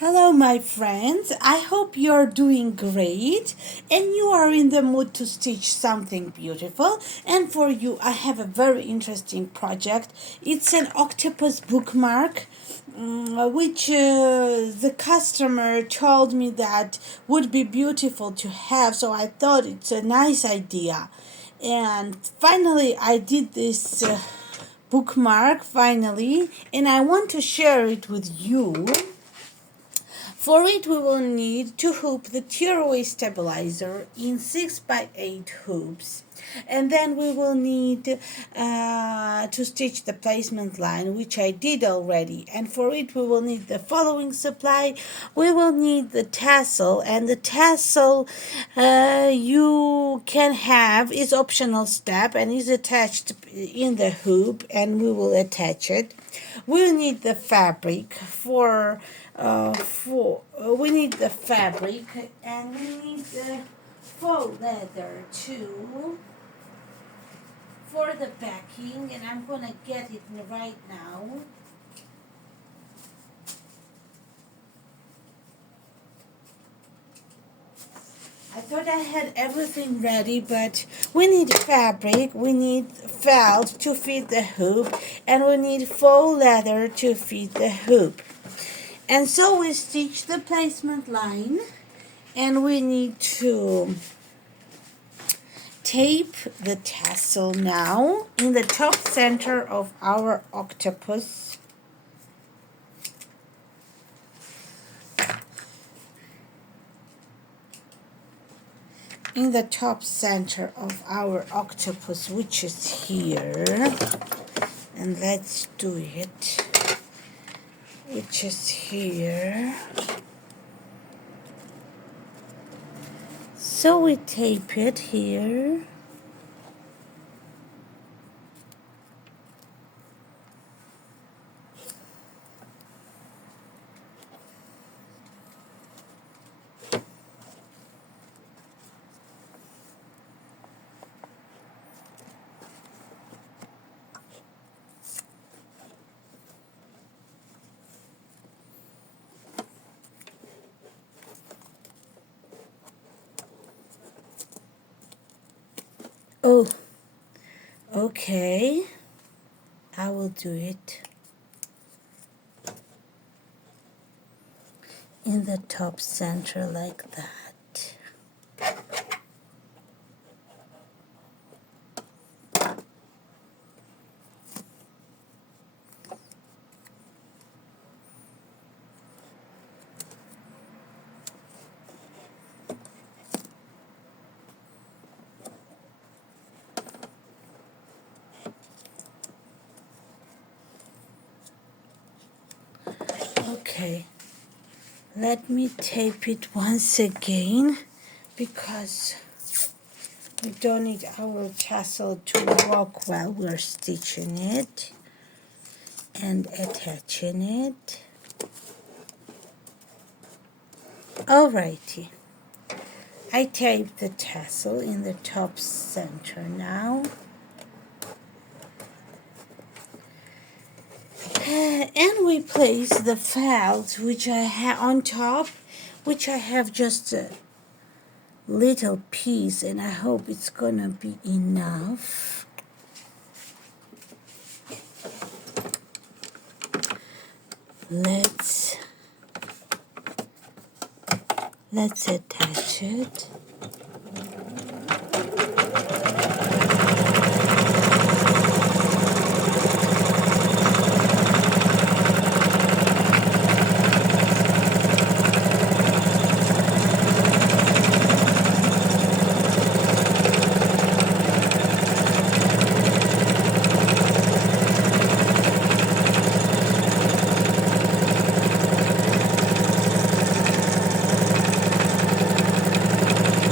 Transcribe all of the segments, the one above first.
Hello, my friends. I hope you're doing great and you are in the mood to stitch something beautiful. And for you, I have a very interesting project. It's an octopus bookmark, which the customer told me that would be beautiful to have. So I thought it's a nice idea. And finally, I did this bookmark finally, and I want to share it with you. For it, we will need to hoop the tearaway stabilizer in 6 by 8 hoops. And then we will need to stitch the placement line, which I did already. And for it, we will need the following supply. We will need the tassel, and the tassel you can have is optional step and is attached in the hoop, and we will attach it. We'll need the fabric we need the fabric, and we need the faux leather too for the backing, and I'm gonna get it right now. I thought I had everything ready, but we need fabric, we need felt to fit the hoop, and we need faux leather to fit the hoop. And so we stitch the placement line, and we need to tape the tassel now in the top center of our octopus. In the top center of our octopus, which is here. And let's do it. Which is here. So we tape it here. Oh, okay. I will do it in the top center like that. Okay, let me tape it once again because we don't need our tassel to walk while we're stitching it and attaching it. Alrighty, I taped the tassel in the top center now. And we place the felt which I have on top, which I have just a little piece, and I hope it's gonna be enough. Let's attach it.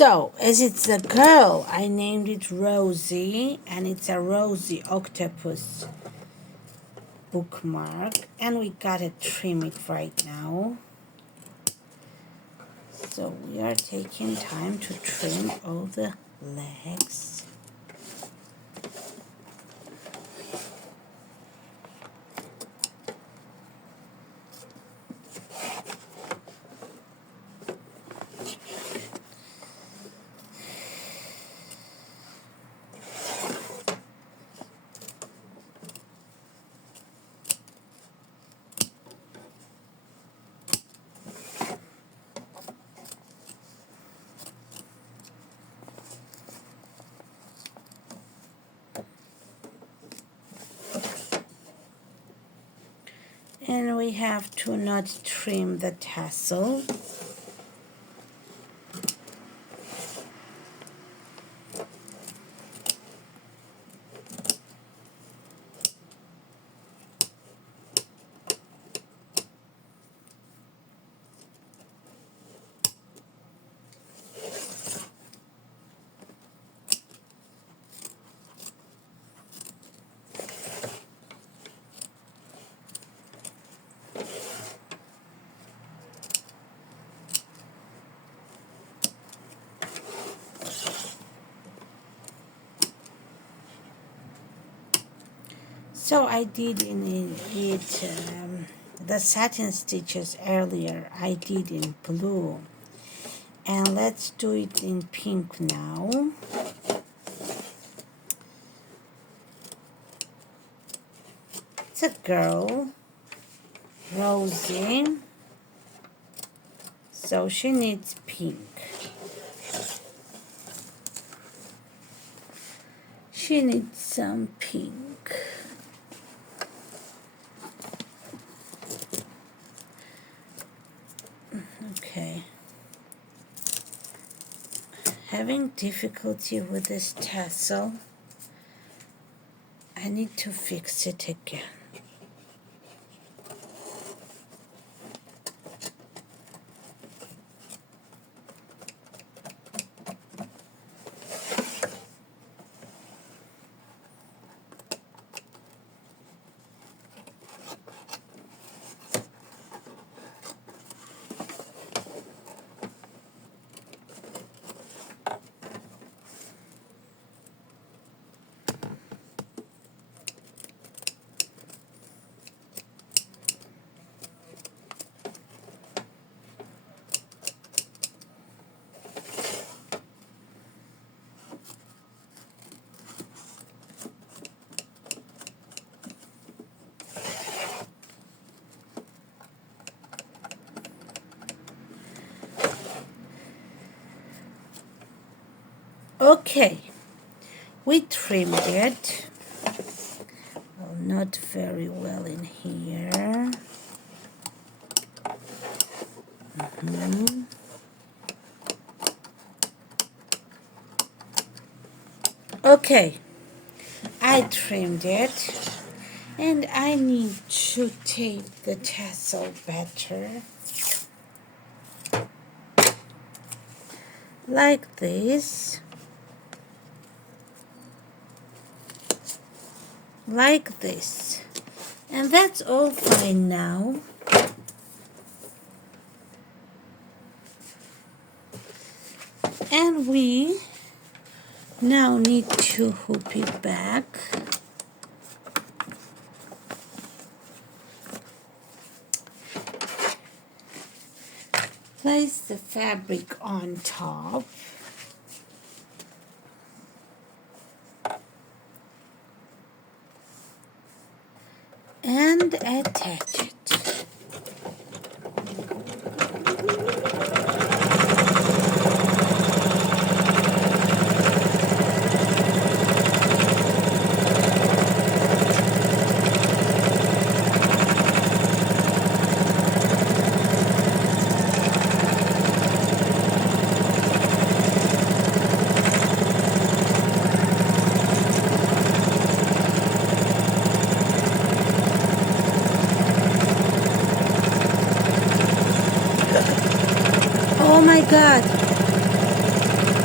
So, as it's a girl, I named it Rosie, and it's a Rosie octopus bookmark, and we gotta trim it right now. So we are taking time to trim all the legs. And we have to not trim the tassel. So I did in it the satin stitches earlier. I did in blue, and let's do it in pink now. It's a girl, Rosie, so she needs pink. She needs some pink. Okay. Having difficulty with this tassel. I need to fix it again. Okay, we trimmed it. Well, not very well in here. Okay, I trimmed it, and I need to tape the tassel better. Like this. Like this, and that's all fine now. And we now need to hoop it back. Place the fabric on top. And attach it. Oh my God.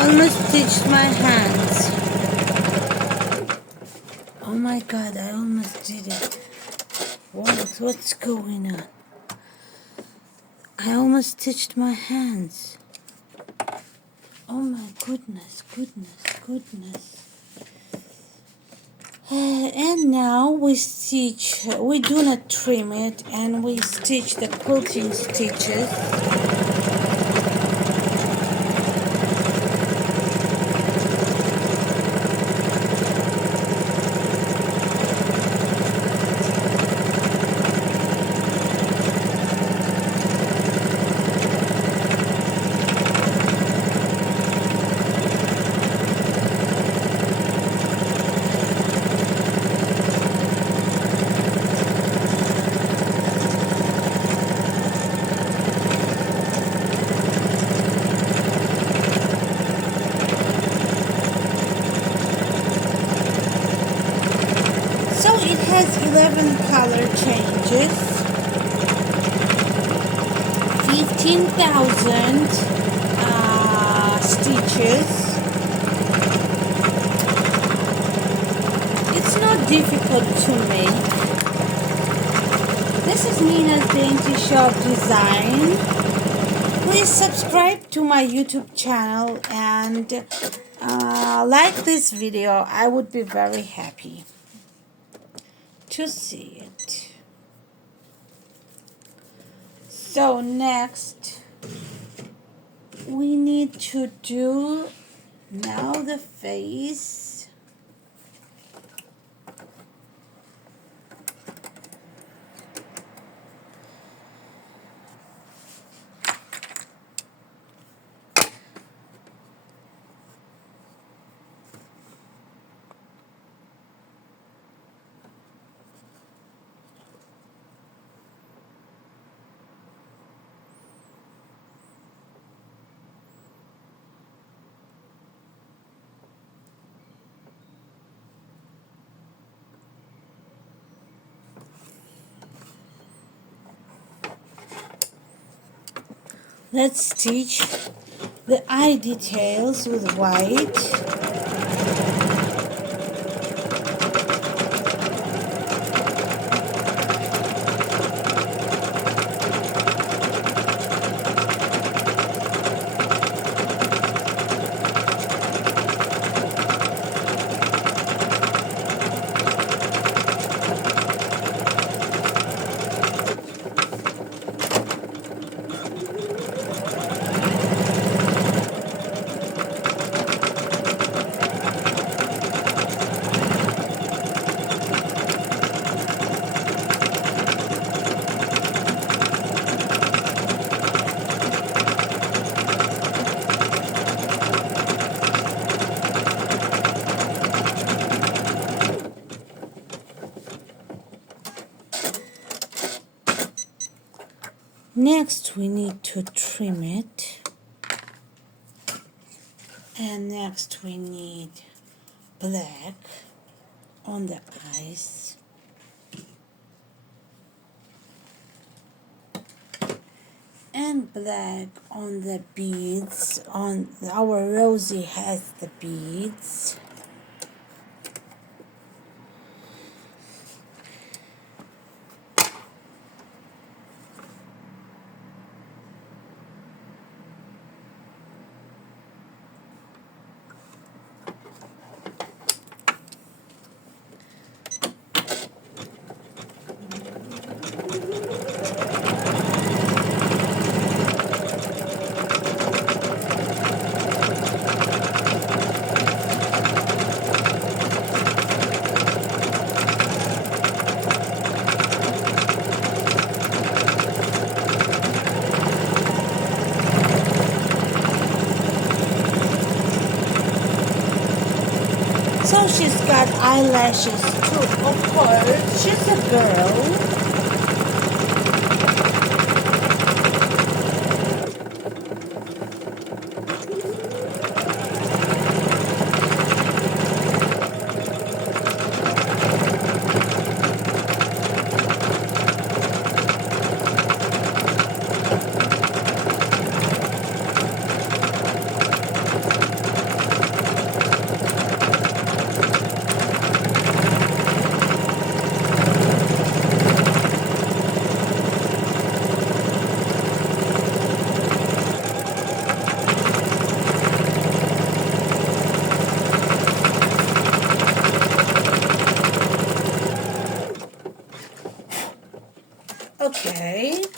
almost stitched my hands. Oh my god, I almost did it. What's going on? I almost stitched my hands. Oh my goodness. And now we do not trim it, and we stitch the quilting stitches. So it has 11 color changes, 15,000 stitches. It's not difficult to make. This is Nina's Dainty Shop design. Please subscribe to my YouTube channel and like this video. I would be very happy to see it. So next we need to do now the face. Let's stitch the eye details with white. Next we need to trim it, and next we need black on the eyes, and black on the beads. On our Rosie has the beads. So she's got eyelashes too, of course. She's a girl.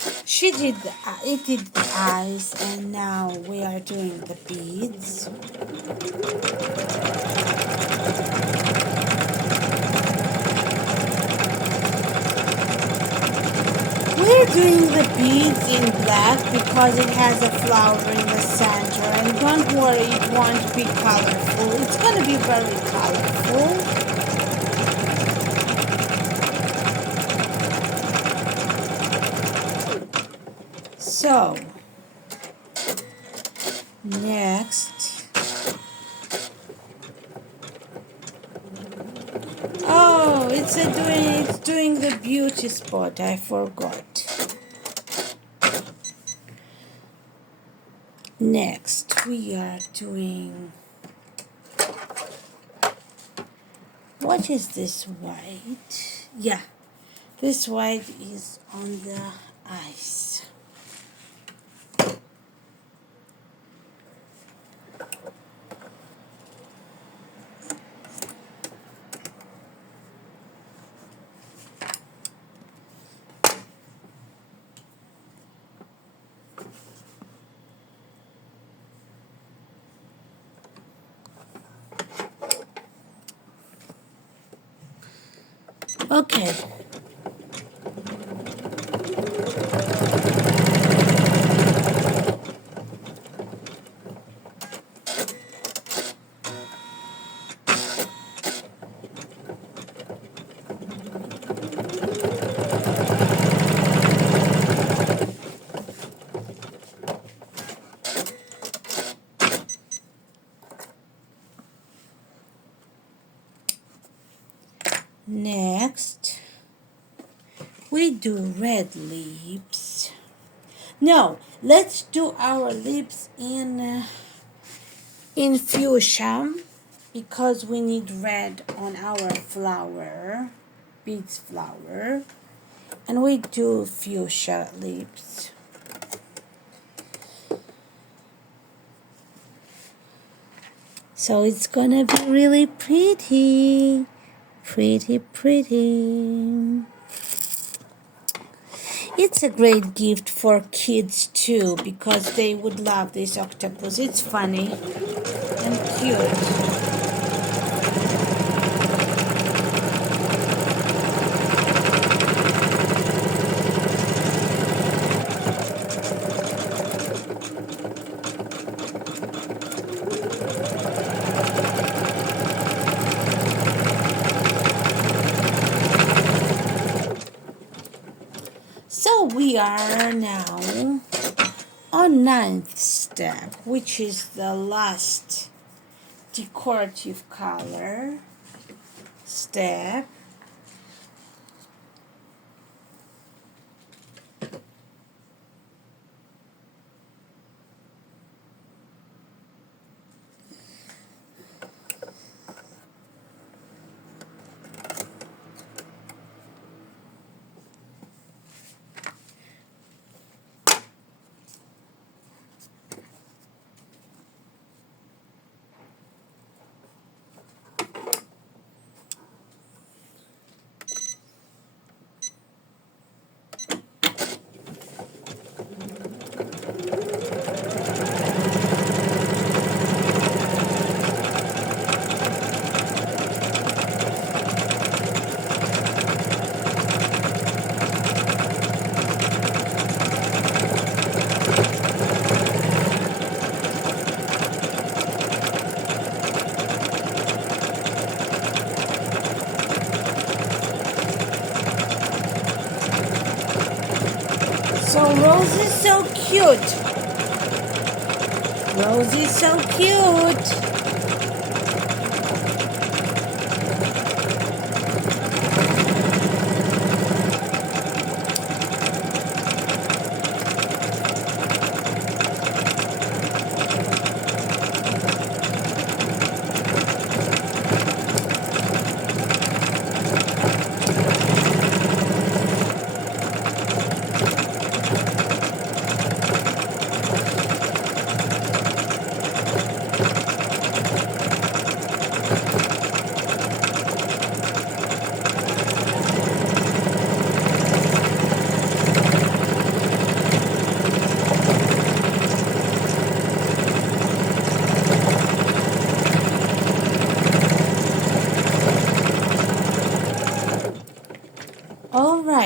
She did it did the eyes, and now we are doing the beads. We're doing the beads in black because it has a flower in the center, and don't worry, it won't be colorful. It's going to be very colorful. So, next. Oh, it's doing the beauty spot. I forgot. Next, we are doing. What is this white? Yeah, this white is on the eyes. Okay. Next, we do red lips. No, let's do our lips in fuchsia because we need red on our flower, beads flower, and we do fuchsia lips. So it's gonna be really pretty. Pretty. It's a great gift for kids too because they would love this octopus. It's funny and cute. So we are now on 9th step, which is the last decorative color step. So Rosie's so cute. Rosie's so cute.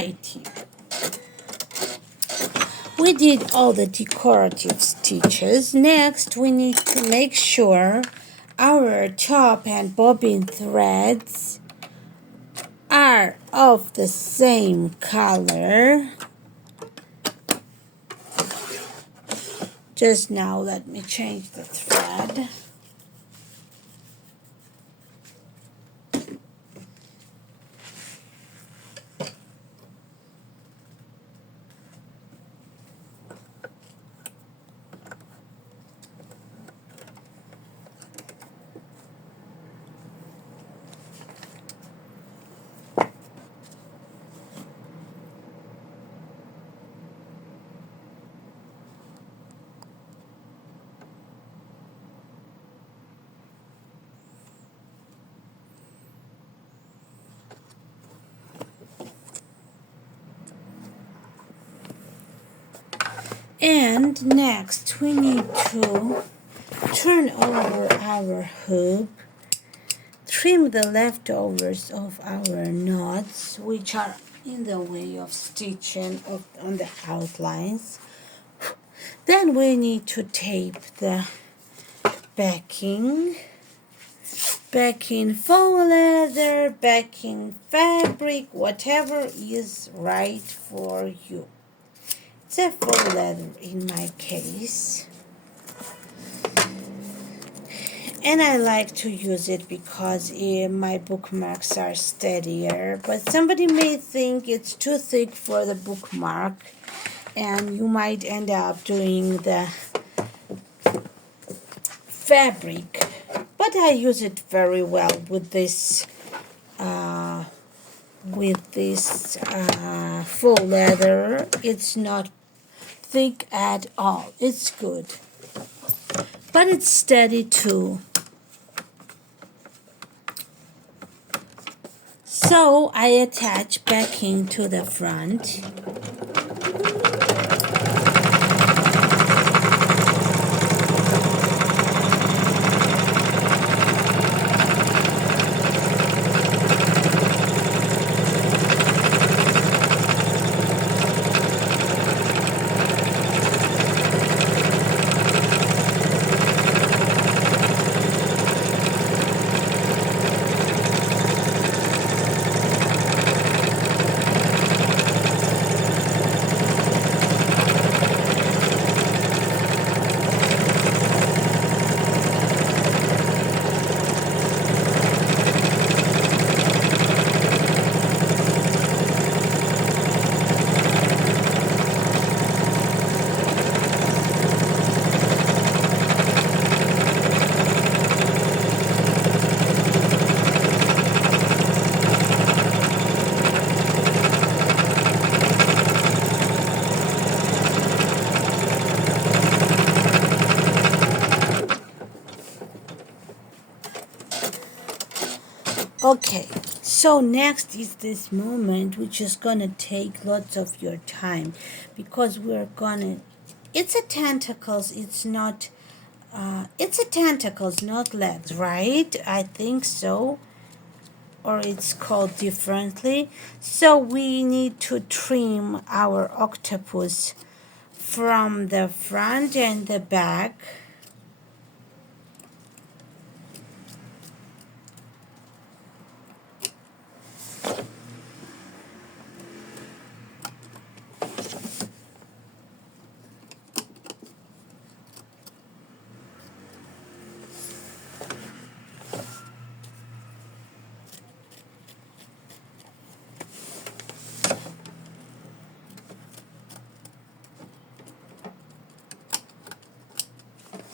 Dainty. We did all the decorative stitches. Next, we need to make sure our top and bobbin threads are of the same color. Just now, let me change the thread. And next we need to turn over our hoop, trim the leftovers of our knots which are in the way of stitching on the outlines. Then we need to tape the backing faux leather, backing fabric, whatever is right for you. It's a faux leather in my case, and I like to use it because my bookmarks are steadier, but somebody may think it's too thick for the bookmark and you might end up doing the fabric, but I use it very well with this faux leather. It's not thick at all. It's good, but it's steady too. So I attach backing to the front. Okay, so next is this moment which is gonna take lots of your time because we're gonna, it's a tentacles, it's a tentacles, not legs, right? I think so, or it's called differently. So we need to trim our octopus from the front and the back.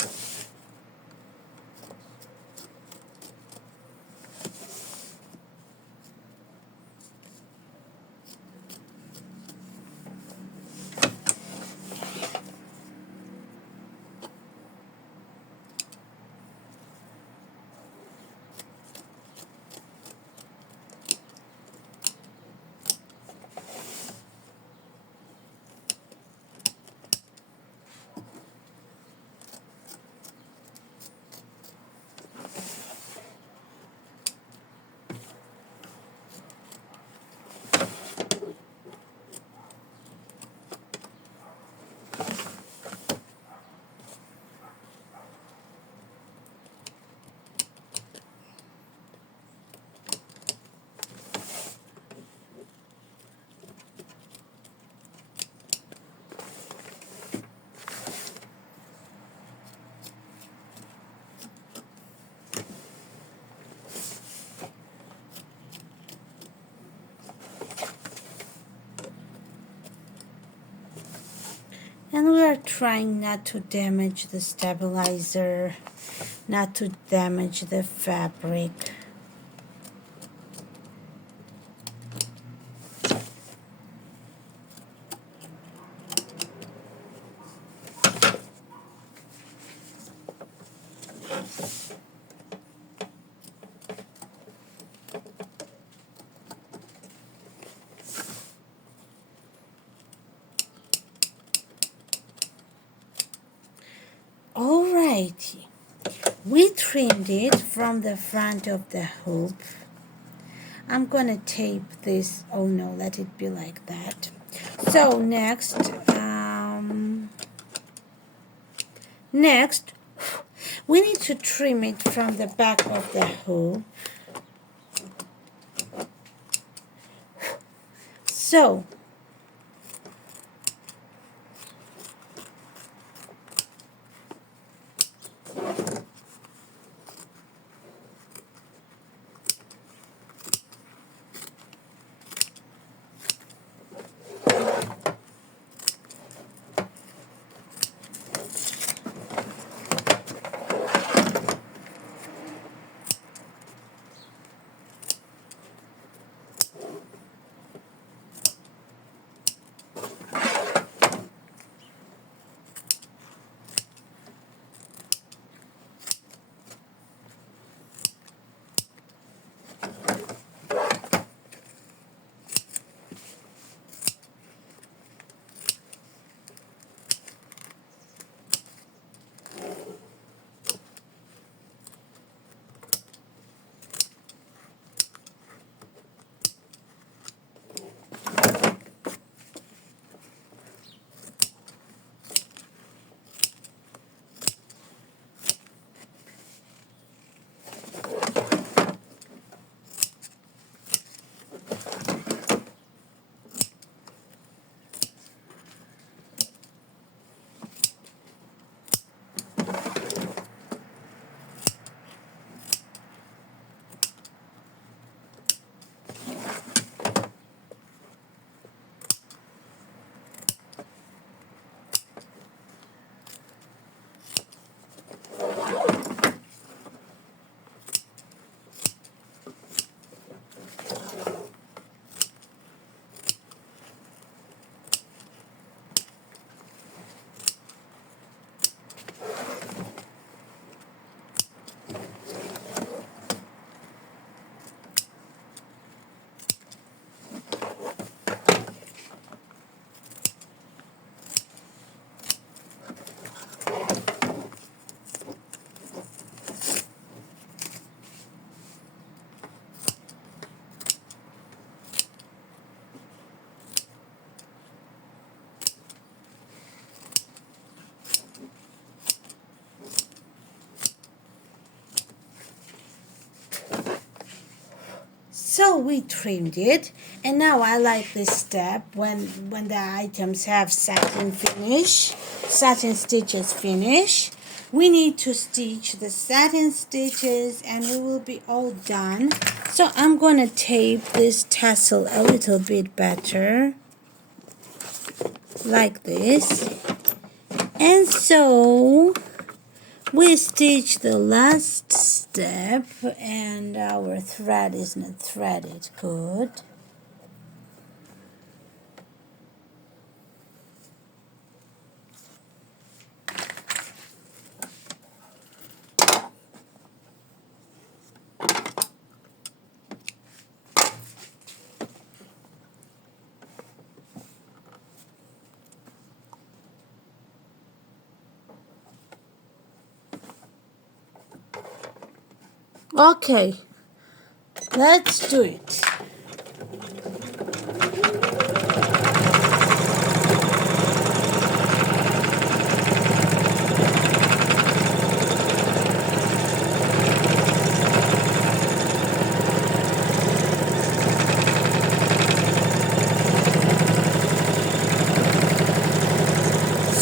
And we are trying not to damage the stabilizer, not to damage the fabric. Alrighty, we trimmed it from the front of the hoop. I'm gonna tape this. Oh no, let it be like that. So next, we need to trim it from the back of the hoop. So So we trimmed it, and now I like this step when the items have satin stitches finish. We need to stitch the satin stitches and we will be all done. So I'm going to tape this tassel a little bit better, like this. And so we stitch the last step and our thread is not threaded good. Okay, let's do it.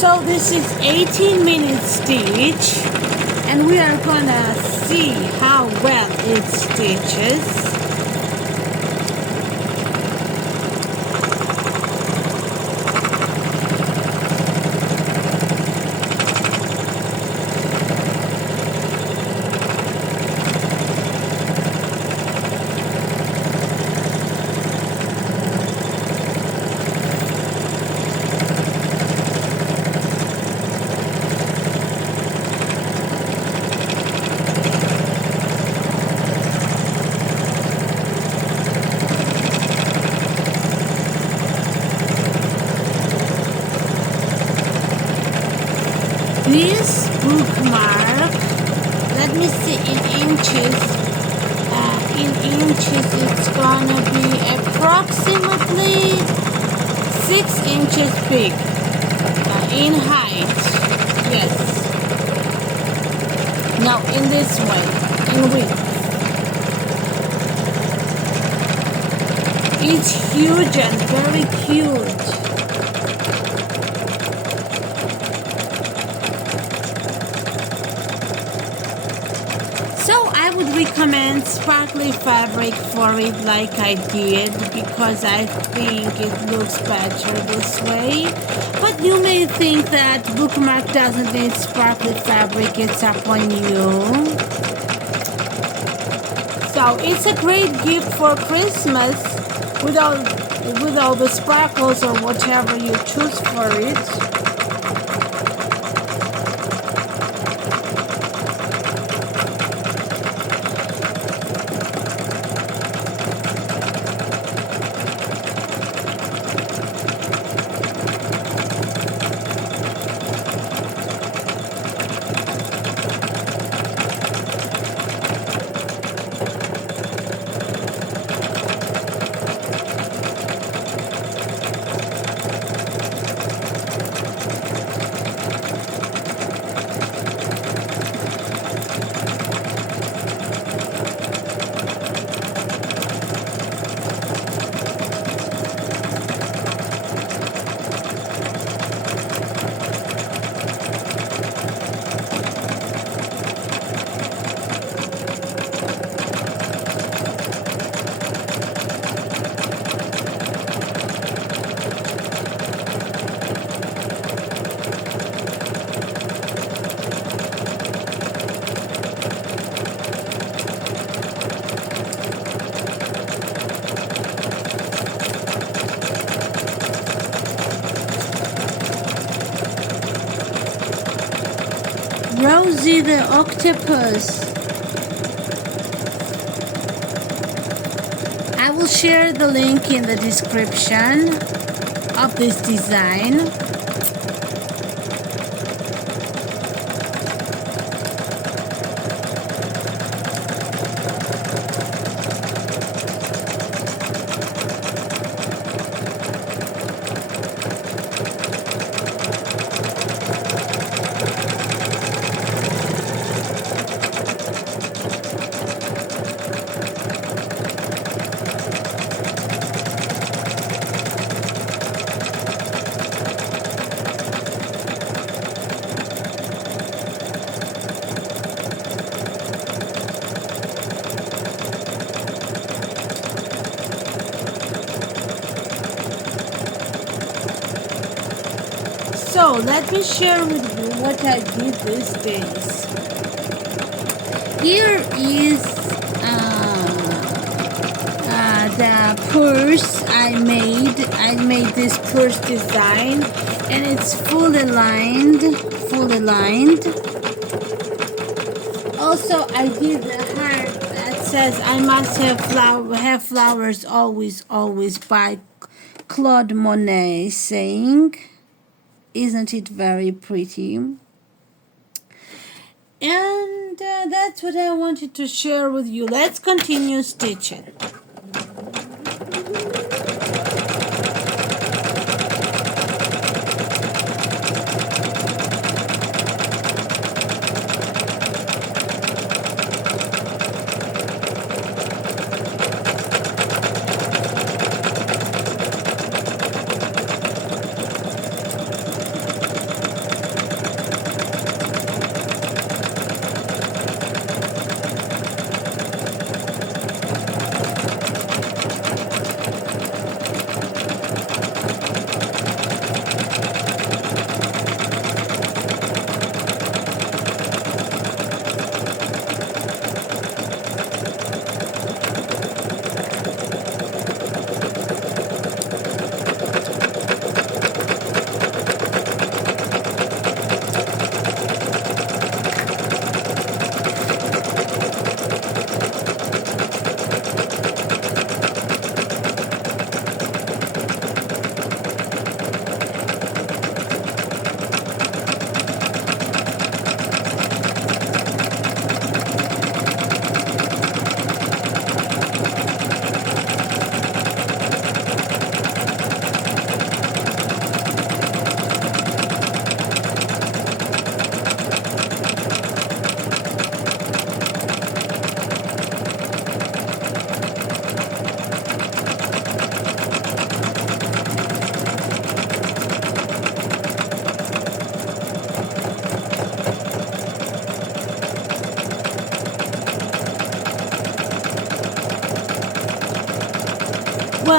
So this is 18-minute stitch, and we are gonna see how well it stitches. This bookmark, let me see in inches. It's gonna be approximately 6 inches big in height. Yes. Now in this way, in width. It's huge and very cute. So I would recommend sparkly fabric for it like I did, because I think it looks better this way. But you may think that bookmark doesn't need sparkly fabric, it's up on you. So it's a great gift for Christmas with all the sparkles or whatever you choose for it. Rosie the octopus. I will share the link in the description of this design. So let me share with you what I did these days. Here is the purse I made. I made this purse design, and it's fully lined. Also, I did the heart that says I must have flowers always by Claude Monet, saying, isn't it very pretty? And that's what I wanted to share with you. Let's continue stitching.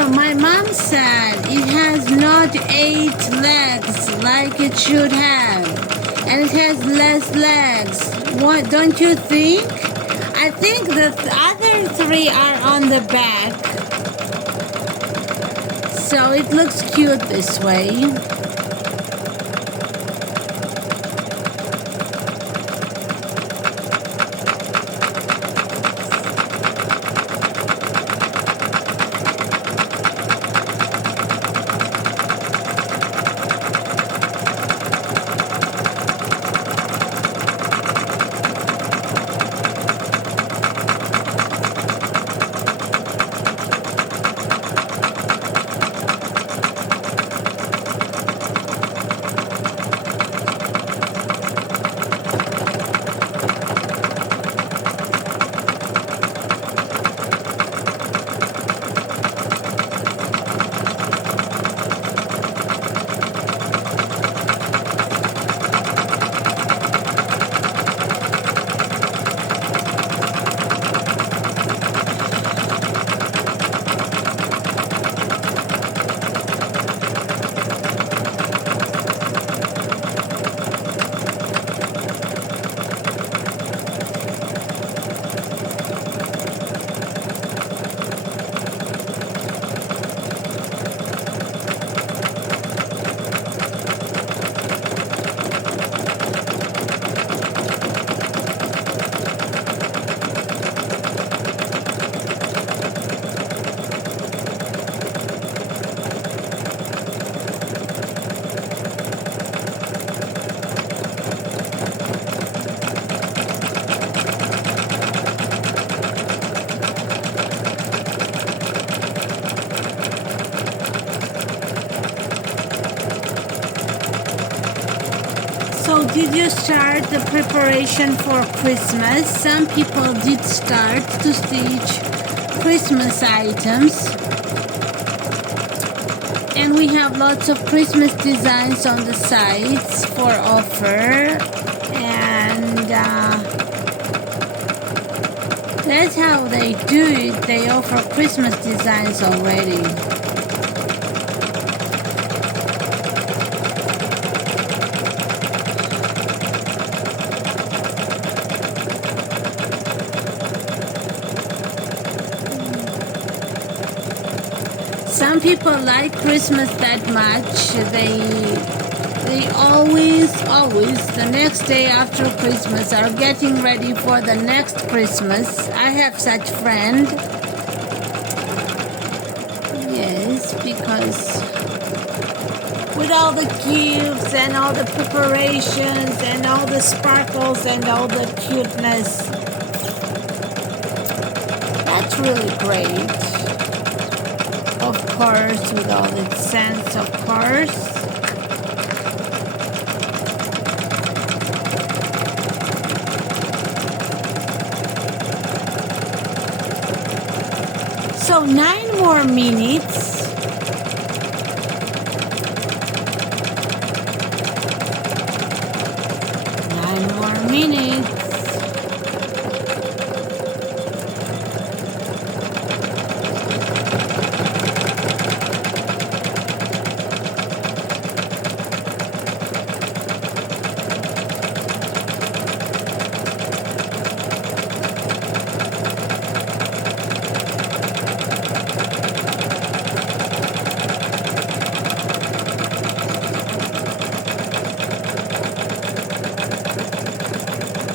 Well, my mom said it has not 8 legs like it should have, and it has less legs. What don't you think? I think the other 3 are on the back, so it looks cute this way. So did you start the preparation for Christmas? Some people did start to stitch Christmas items. And we have lots of Christmas designs on the sides for offer. And that's how they do it. They offer Christmas designs already. Some people like Christmas that much. They always, the next day after Christmas are getting ready for the next Christmas. I have such friend. Yes, because with all the gifts and all the preparations and all the sparkles and all the cuteness, that's really great. Of course, with all its scents, of course. So 9 more minutes. Nine more minutes.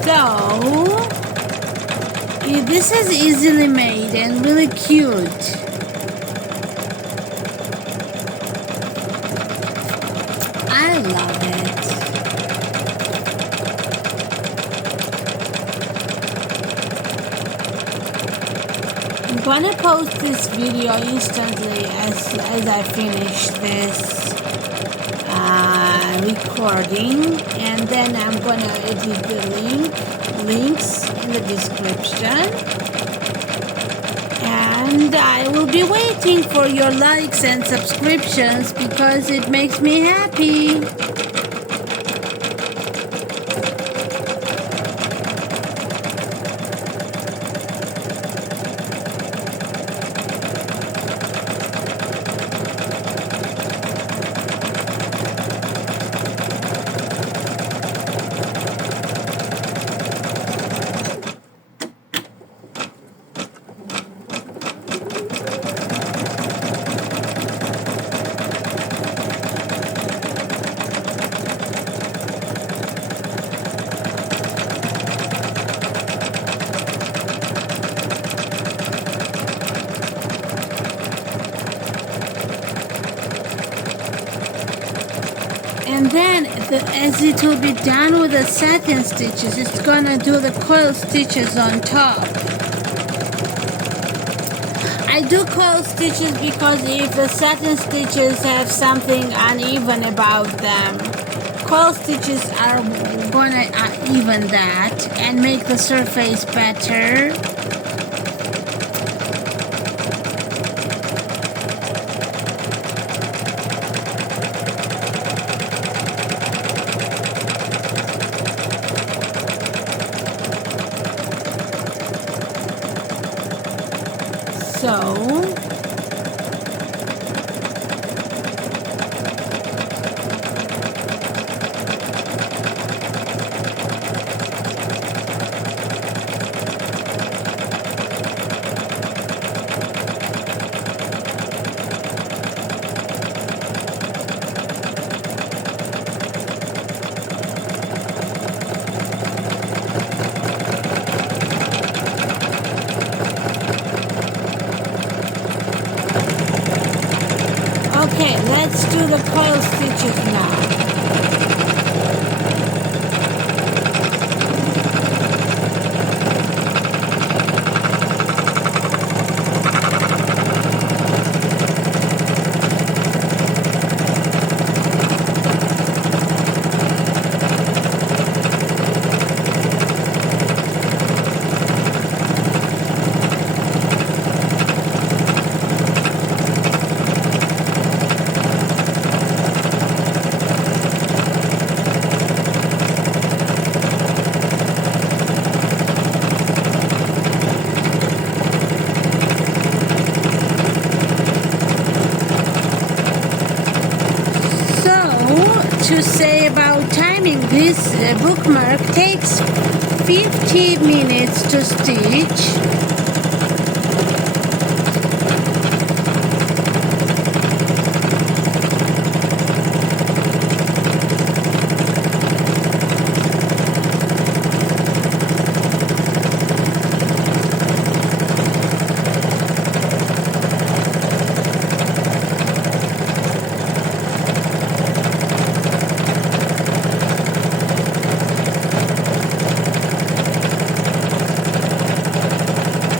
So, this is easily made and really cute. I love it. I'm gonna post this video instantly as I finish this recording, and then I'm gonna edit the links in the description, and I will be waiting for your likes and subscriptions because it makes me happy. And then as it will be done with the satin stitches, it's gonna do the coil stitches on top. I do coil stitches because if the satin stitches have something uneven about them, coil stitches are gonna even that and make the surface better. So, okay, let's do the coil stitches now. To say about timing, this bookmark takes 50 minutes to stitch.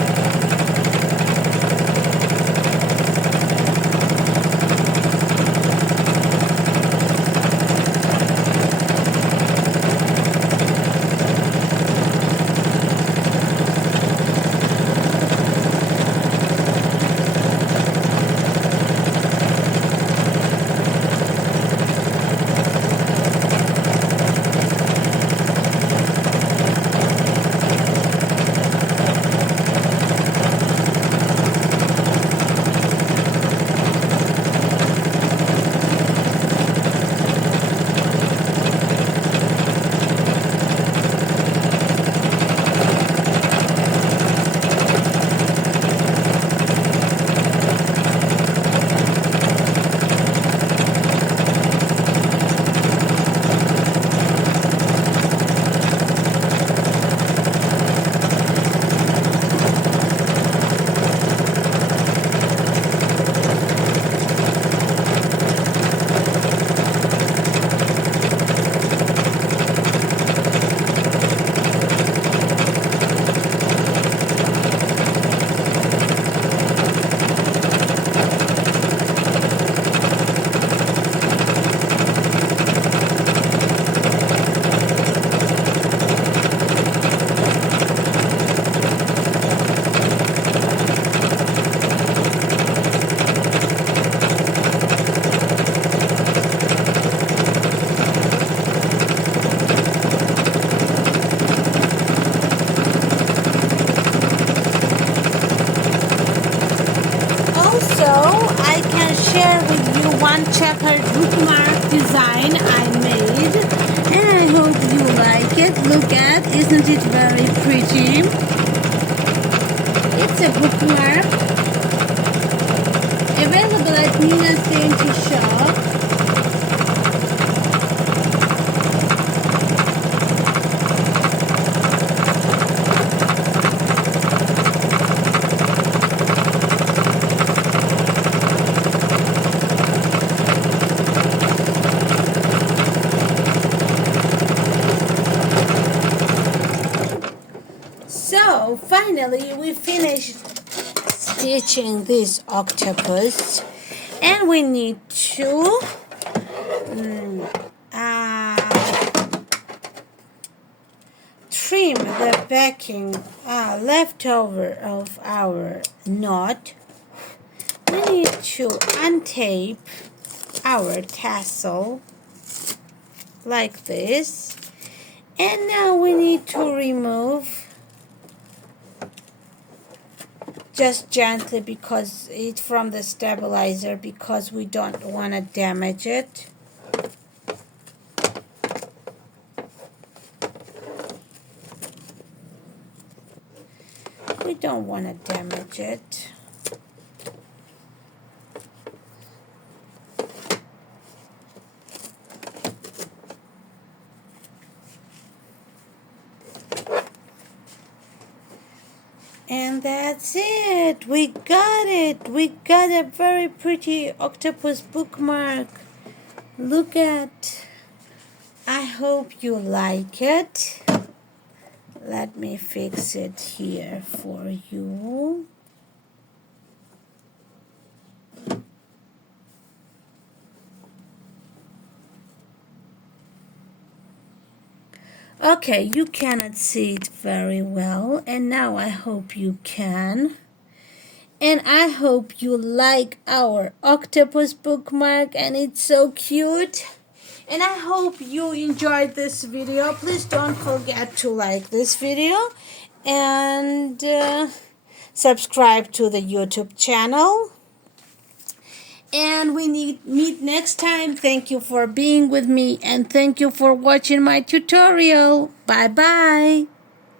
fun checkered bookmark design I made, and I hope you like it. Look at, isn't it very pretty? It's a bookmark available at NinasDaintyShop. So finally we finished stitching this octopus, and we need to trim the backing leftover of our knot. We need to untape our tassel like this, and now we need to remove just gently because it's from the stabilizer, because we don't want to damage it. We don't want to damage it. And that's it. We got it. We got a very pretty octopus bookmark. Look at. I hope you like it. Let me fix it here for you. Okay, you cannot see it very well, and now I hope you can. And I hope you like our octopus bookmark, and it's so cute. And I hope you enjoyed this video. Please don't forget to like this video and subscribe to the YouTube channel. And we meet next time. Thank you for being with me, and thank you for watching my tutorial. Bye bye.